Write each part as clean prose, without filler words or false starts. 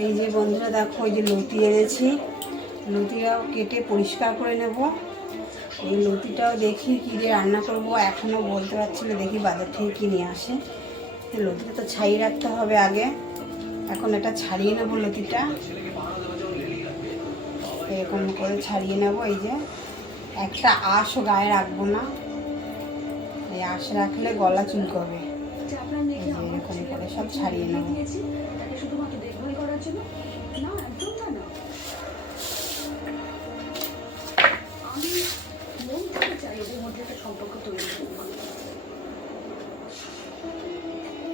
এই যে বন্ধুরা দেখো, এই যে লতি এনেছি, লতিটাও কেটে পরিষ্কার করে নেব। এই লতিটাও দেখি কী দিয়ে রান্না করব, এখনও বলতে পারছি না, দেখি বাজার থেকে কী নিয়ে আসে। লতিটা তো ছাড়িয়ে রাখতে হবে আগে, এখন এটা ছাড়িয়ে নেব লতিটা, এরকম করে ছাড়িয়ে নেব। এই যে একটা আঁশও গায়ে রাখবো না, এই আঁশ রাখলে গলা চুলকবে। এই যে এরকম করে সব ছাড়িয়ে নেব।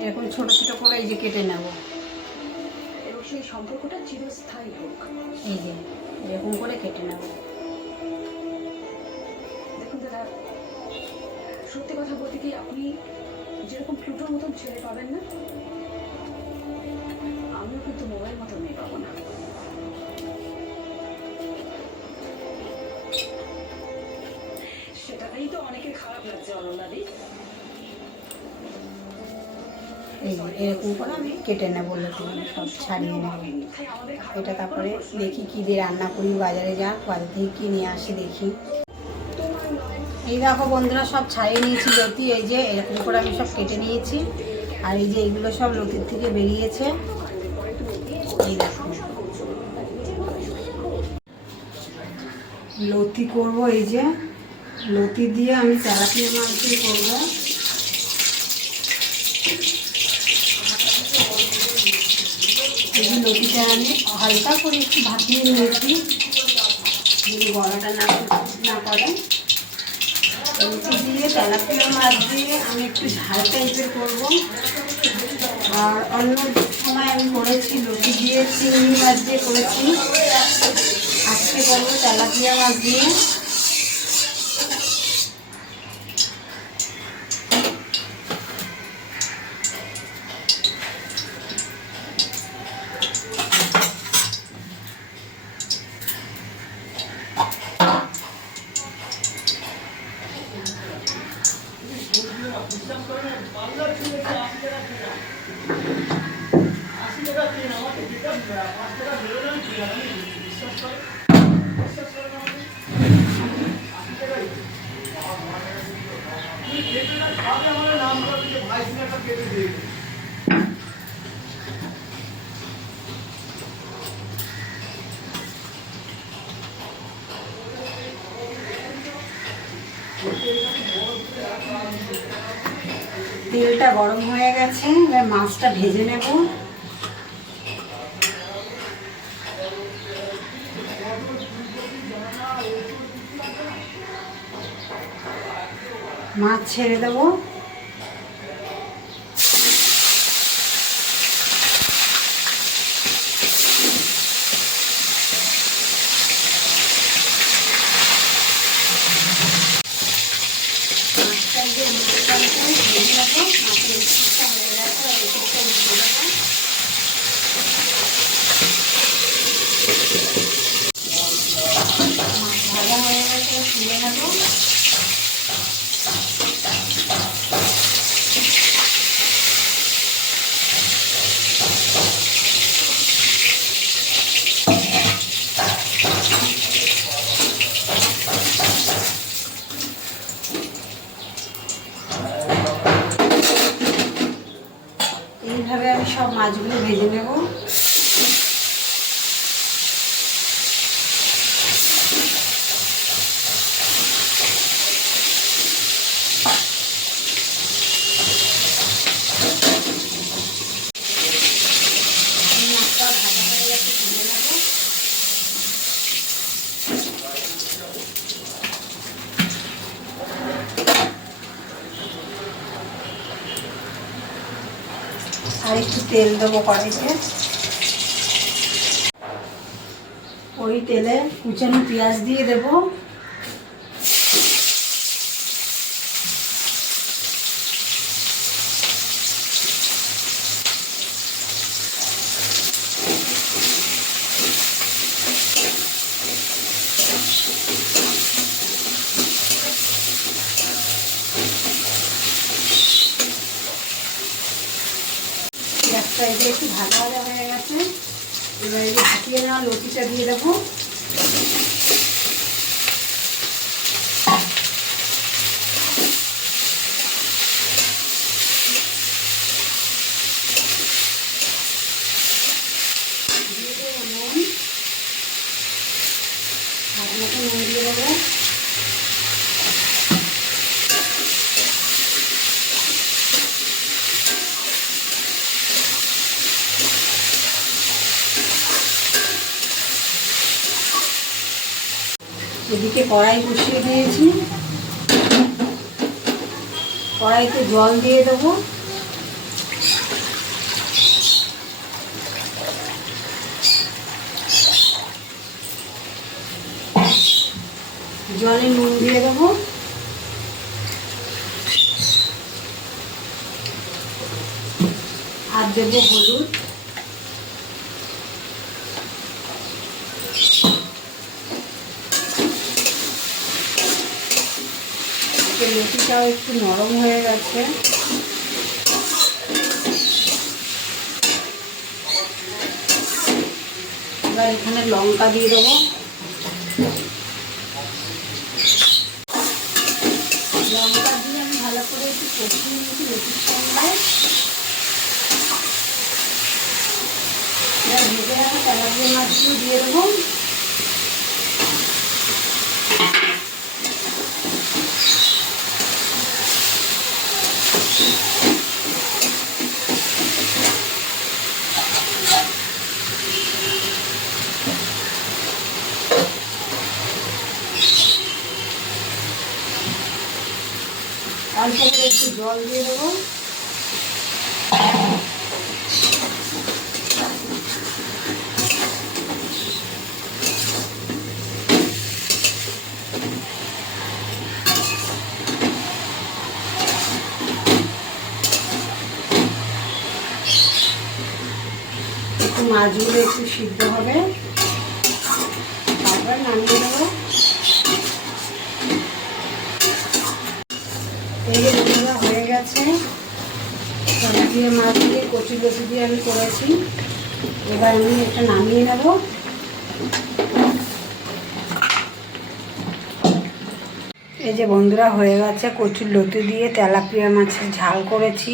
এরকম ছোট ছোট করে এই যে কেটে নেব, এবং সেই সম্পর্কটা চিরস্থায়ী হোক। এই যে এরকম করে কেটে নেব। দেখুন দাদা, সত্যি কথা বলতে কি, আপনি যেরকম প্লুটোর মতন ছেলে পাবেন না, আমিও কিন্তু মোবাইল মতন মেয়ে পাবো না। সেটাই তো অনেকের খারাপ লাগছে অনন্যাদি। এই যে এরকম করে আমি কেটে নেবো, সব ছাড়িয়ে নেব। এটা তারপরে দেখি কী দিয়ে রান্না করি, বাজারে বাজার থেকে কী নিয়ে আসি দেখি। এই দেখো বন্ধুরা, সব ছাড়িয়ে নিয়েছি লতি, এই যে এরকম করে আমি সব কেটে নিয়েছি। আর এই যে এইগুলো সব লতির থেকে বেরিয়েছে, এই দেখো লতি করব। এই যে লতি দিয়ে আমি তেলাপিয়া মাছ দিয়ে করবো। এই যে লতিটা আমি হালকা করে একটু ভাপিয়ে নিয়েছি, যদি গলাটা না করে। লতি দিয়ে তেলাপিয়া মাছ দিয়ে আমি একটু ঝাল টাইপের করবো। আর অন্য সময় আমি করেছি লতি দিয়ে চিংড়ি মাছ দিয়ে করেছি, আজকে করবো তেলাপিয়া মাছ দিয়ে। তেলটা গরম হয়ে গেছে, এবার মাছটা ভেজে নেব। মাছ ছেড়ে দেবো। ভাজা হয়ে গেছে, তুলে নেব। এইভাবে আমি সব মাছগুলো ভেজে নেব। আর একটু তেল দেবো কড়াইতে, ওই তেলে কুচানো পেঁয়াজ দিয়ে দেবো। পেঁয়াজটা একটু ভাজা ভাজা হয়ে গেছে, এবার এই যে ভাপিয়ে নেওয়া লতিটা দিয়ে দেবো। নুন দিয়ে দেবো। এদিকে কড়াই বসিয়ে দিয়েছি, কড়াইতে জল দিয়ে দেবো। জলে নুন দিয়ে দেবো। আর দেবো হলুদ। লতিটাও একটু নরম হয়ে গেছে। এবার এখানে লঙ্কা দিয়ে দেবো। লঙ্কা দিয়ে আমি ভালো করে একটু কষিয়ে নিয়েছি লতির সঙ্গে। এবার ভেজে রাখা তেলাপিয়া মাছগুলো দিয়ে দেবো। অল্প করে একটু জল দিয়ে দেবো। একটু মাছগুলো একটু সিদ্ধ হবে, তারপর নামিয়ে দেবো। এই যে বন্ধুরা হয়ে গেছে, তেলাপিয়া মাছ দিয়ে কচি লতি দিয়ে আমি করেছি। এবার আমি এটা নামিয়ে নেব। এই যে বন্ধুরা হয়ে গেছে, কচুর লতি দিয়ে তেলাপিয়া মাছের ঝাল করেছি।